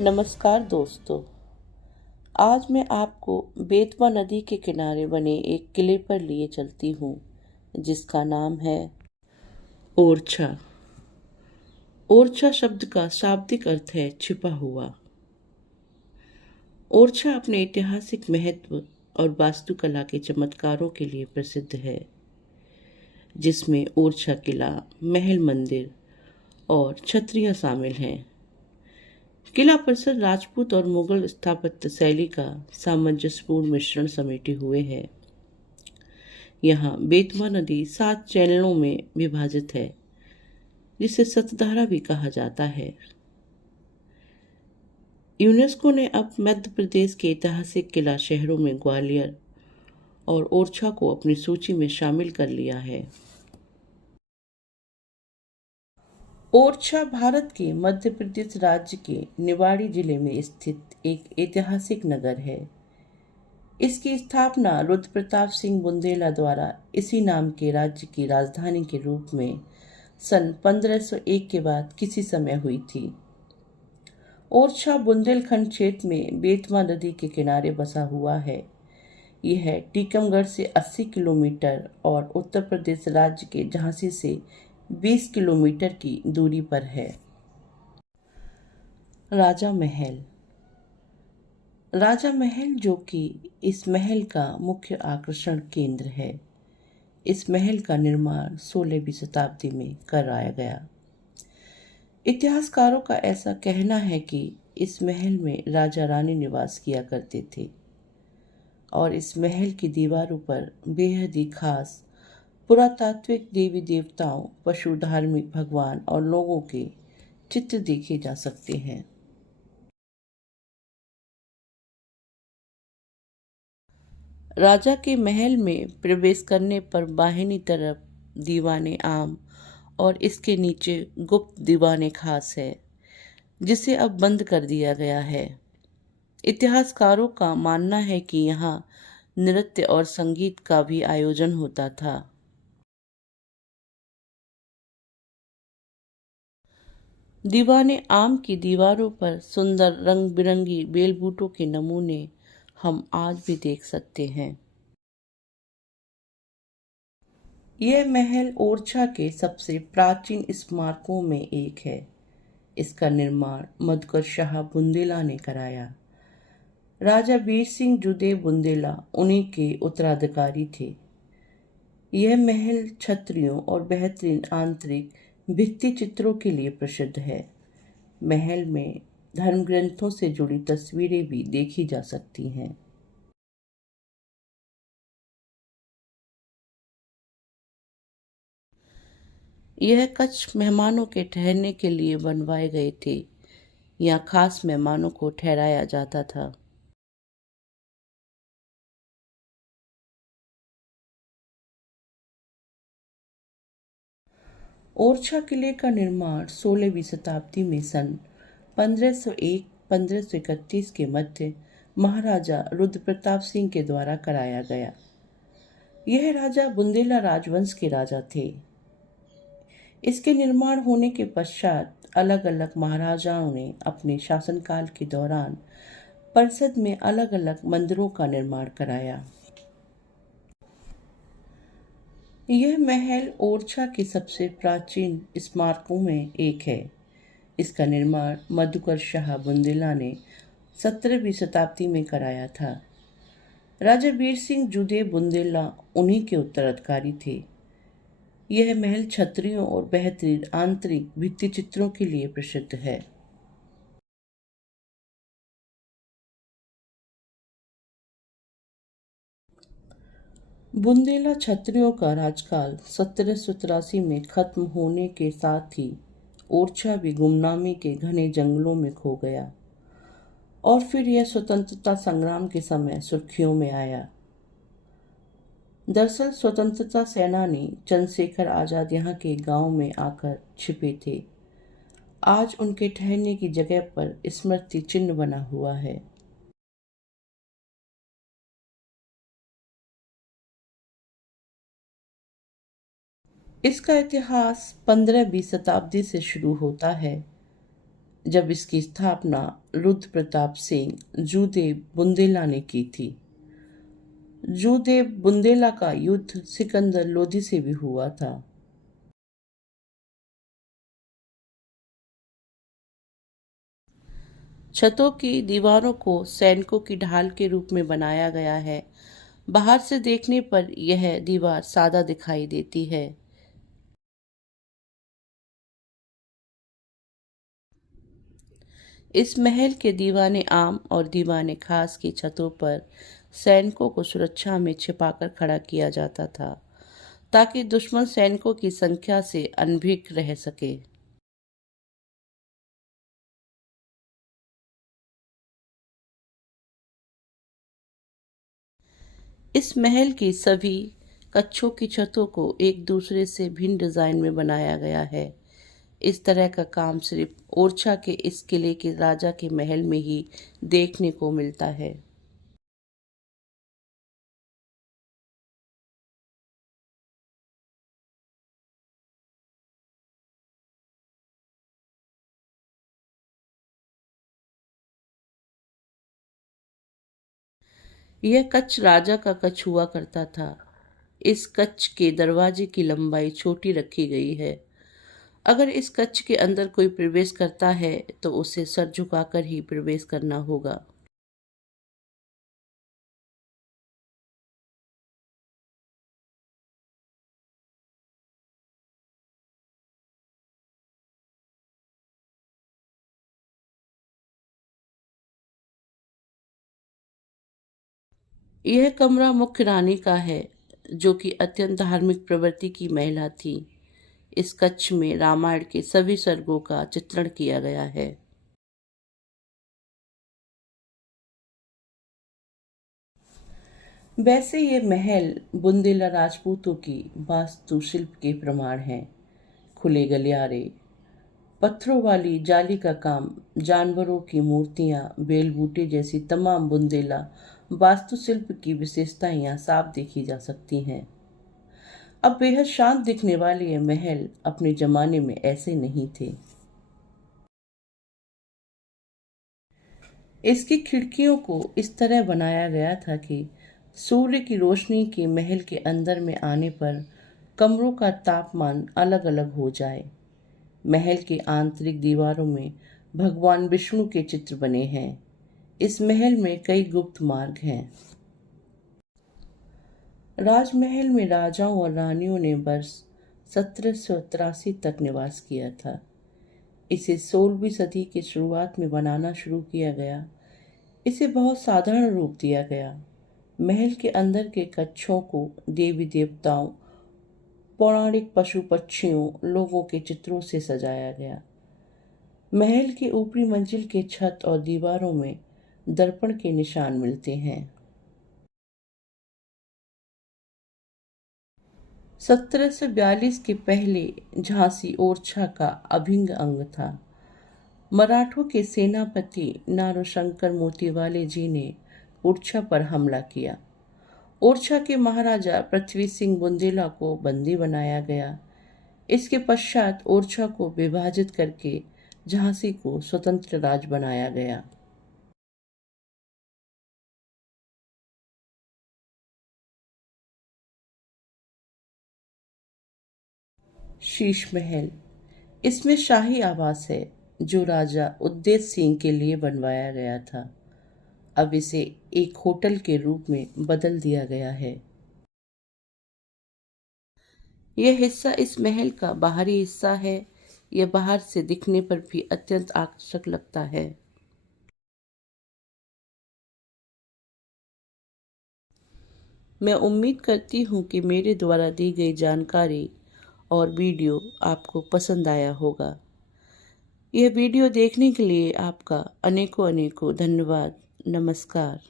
नमस्कार दोस्तों। आज मैं आपको बेतवा नदी के किनारे बने एक किले पर लिए चलती हूँ जिसका नाम है ओरछा। ओरछा शब्द का शाब्दिक अर्थ है छिपा हुआ। ओरछा अपने ऐतिहासिक महत्व और वास्तुकला के चमत्कारों के लिए प्रसिद्ध है, जिसमें ओरछा किला, महल, मंदिर और छतरियाँ शामिल हैं। किला परिसर राजपूत और मुगल स्थापत्य शैली का सामंजस्यपूर्ण मिश्रण समेटे हुए है। यहाँ बेतवा नदी 7 चैनलों में विभाजित है, जिसे सतधारा भी कहा जाता है। यूनेस्को ने अब मध्य प्रदेश के ऐतिहासिक किला शहरों में ग्वालियर और ओरछा को अपनी सूची में शामिल कर लिया है। ओरछा भारत के मध्य प्रदेश राज्य के निवाड़ी जिले में स्थित एक ऐतिहासिक नगर है। इसकी स्थापना रुद्र प्रताप सिंह बुंदेला द्वारा इसी नाम के राज्य की राजधानी के रूप में सन 1501 के बाद किसी समय हुई थी। ओरछा बुंदेलखंड क्षेत्र में बेतवा नदी के किनारे बसा हुआ है। यह टीकमगढ़ से 80 किलोमीटर और उत्तर प्रदेश राज्य के झांसी से 20 किलोमीटर की दूरी पर है। राजा महल। राजा महल, जो कि इस महल का मुख्य आकर्षण केंद्र है, इस महल का निर्माण 16वीं शताब्दी में कराया गया। इतिहासकारों का ऐसा कहना है कि इस महल में राजा रानी निवास किया करते थे और इस महल की दीवारों पर बेहद ही खास पुरातात्विक देवी देवताओं, पशु, धार्मिक भगवान और लोगों के चित्र देखे जा सकते हैं। राजा के महल में प्रवेश करने पर बाहिनी तरफ दीवाने आम और इसके नीचे गुप्त दीवाने खास है, जिसे अब बंद कर दिया गया है। इतिहासकारों का मानना है कि यहाँ नृत्य और संगीत का भी आयोजन होता था। दीवाने आम की दीवारों पर सुंदर रंग बिरंगी बेलबूटों के नमूने हम आज भी देख सकते हैं। यह महल ओरछा के सबसे प्राचीन स्मारकों में एक है। इसका निर्माण मधुकर शाह बुंदेला ने कराया। राजा वीर सिंह जुदे बुंदेला उन्हीं के उत्तराधिकारी थे। यह महल छतरियों और बेहतरीन आंतरिक भित्ति चित्रों के लिए प्रसिद्ध है। महल में धर्म ग्रंथों से जुड़ी तस्वीरें भी देखी जा सकती हैं। यह कक्ष मेहमानों के ठहरने के लिए बनवाए गए थे। यहाँ खास मेहमानों को ठहराया जाता था। ओरछा किले का निर्माण 16वीं शताब्दी में सन 1501-1531 के मध्य महाराजा रुद्र प्रताप सिंह के द्वारा कराया गया। यह राजा बुंदेला राजवंश के राजा थे। इसके निर्माण होने के पश्चात अलग अलग महाराजाओं ने अपने शासनकाल के दौरान परिषद में अलग अलग मंदिरों का निर्माण कराया। यह महल ओरछा के सबसे प्राचीन स्मारकों में एक है। इसका निर्माण मधुकर शाह बुंदेला ने 17वीं शताब्दी में कराया था। राजा वीर सिंह जुदे बुंदेला उन्हीं के उत्तराधिकारी थे। यह महल छतरियों और बेहतरीन आंतरिक भित्ति चित्रों के लिए प्रसिद्ध है। बुंदेला छतरियों का राजकाल 1783 में खत्म होने के साथ ही ओरछा भी गुमनामी के घने जंगलों में खो गया और फिर यह स्वतंत्रता संग्राम के समय सुर्खियों में आया। दरअसल स्वतंत्रता सेनानी चंद्रशेखर आजाद यहाँ के गांव में आकर छिपे थे। आज उनके ठहरने की जगह पर स्मृति चिन्ह बना हुआ है। इसका इतिहास 15वीं शताब्दी से शुरू होता है। जब इसकी स्थापना रुद्र प्रताप सिंह जूदेव बुंदेला ने की थी। जूदेव बुंदेला का युद्ध सिकंदर लोदी से भी हुआ था। छतों की दीवारों को सैनिकों की ढाल के रूप में बनाया गया है। बाहर से देखने पर यह दीवार सादा दिखाई देती है। इस महल के दीवाने आम और दीवाने खास की छतों पर सैनिकों को सुरक्षा में छिपाकर खड़ा किया जाता था, ताकि दुश्मन सैनिकों की संख्या से अनभिज्ञ रह सके। इस महल की सभी कक्षों की छतों को एक दूसरे से भिन्न डिजाइन में बनाया गया है। इस तरह का काम सिर्फ ओरछा के इस किले के राजा के महल में ही देखने को मिलता है। यह कच्छ राजा का कच्छ हुआ करता था। इस कच्छ के दरवाजे की लंबाई छोटी रखी गई है। अगर इस कच्छ के अंदर कोई प्रवेश करता है तो उसे सर झुकाकर ही प्रवेश करना होगा। यह कमरा मुख्य रानी का है, जो कि अत्यंत धार्मिक प्रवृत्ति की महिला थी। इस कच्छ में रामायण के सभी सर्गों का चित्रण किया गया है। वैसे ये महल बुंदेला राजपूतों की वास्तुशिल्प के प्रमाण हैं। खुले गलियारे, पत्थरों वाली जाली का काम, जानवरों की मूर्तियां, बेल बूटे जैसी तमाम बुंदेला वास्तुशिल्प की विशेषताएं यहाँ साफ देखी जा सकती हैं। अब बेहद शांत दिखने वाले ये महल अपने जमाने में ऐसे नहीं थे। इसकी खिड़कियों को इस तरह बनाया गया था कि सूर्य की रोशनी के महल के अंदर में आने पर कमरों का तापमान अलग अलग हो जाए। महल के आंतरिक दीवारों में भगवान विष्णु के चित्र बने हैं। इस महल में कई गुप्त मार्ग हैं। राजमहल में राजाओं और रानियों ने वर्ष 1783 तक निवास किया था। इसे 16वीं सदी की शुरुआत में बनाना शुरू किया गया। इसे बहुत साधारण रूप दिया गया। महल के अंदर के कक्षों को देवी देवताओं, पौराणिक पशु पक्षियों, लोगों के चित्रों से सजाया गया। महल के ऊपरी मंजिल के छत और दीवारों में दर्पण के निशान मिलते हैं। 1742 के पहले झांसी ओरछा का अभिन्न अंग था। मराठों के सेनापति नारोशंकर मोतीवाले जी ने ओरछा पर हमला किया। ओरछा के महाराजा पृथ्वी सिंह बुंदेला को बंदी बनाया गया। इसके पश्चात ओरछा को विभाजित करके झांसी को स्वतंत्र राज्य बनाया गया। शीश महल, इसमें शाही आवास है जो राजा उदय सिंह के लिए बनवाया गया था। अब इसे एक होटल के रूप में बदल दिया गया है। यह हिस्सा इस महल का बाहरी हिस्सा है। यह बाहर से दिखने पर भी अत्यंत आकर्षक लगता है। मैं उम्मीद करती हूँ कि मेरे द्वारा दी गई जानकारी और वीडियो आपको पसंद आया होगा। यह वीडियो देखने के लिए आपका अनेकों अनेकों धन्यवाद। नमस्कार।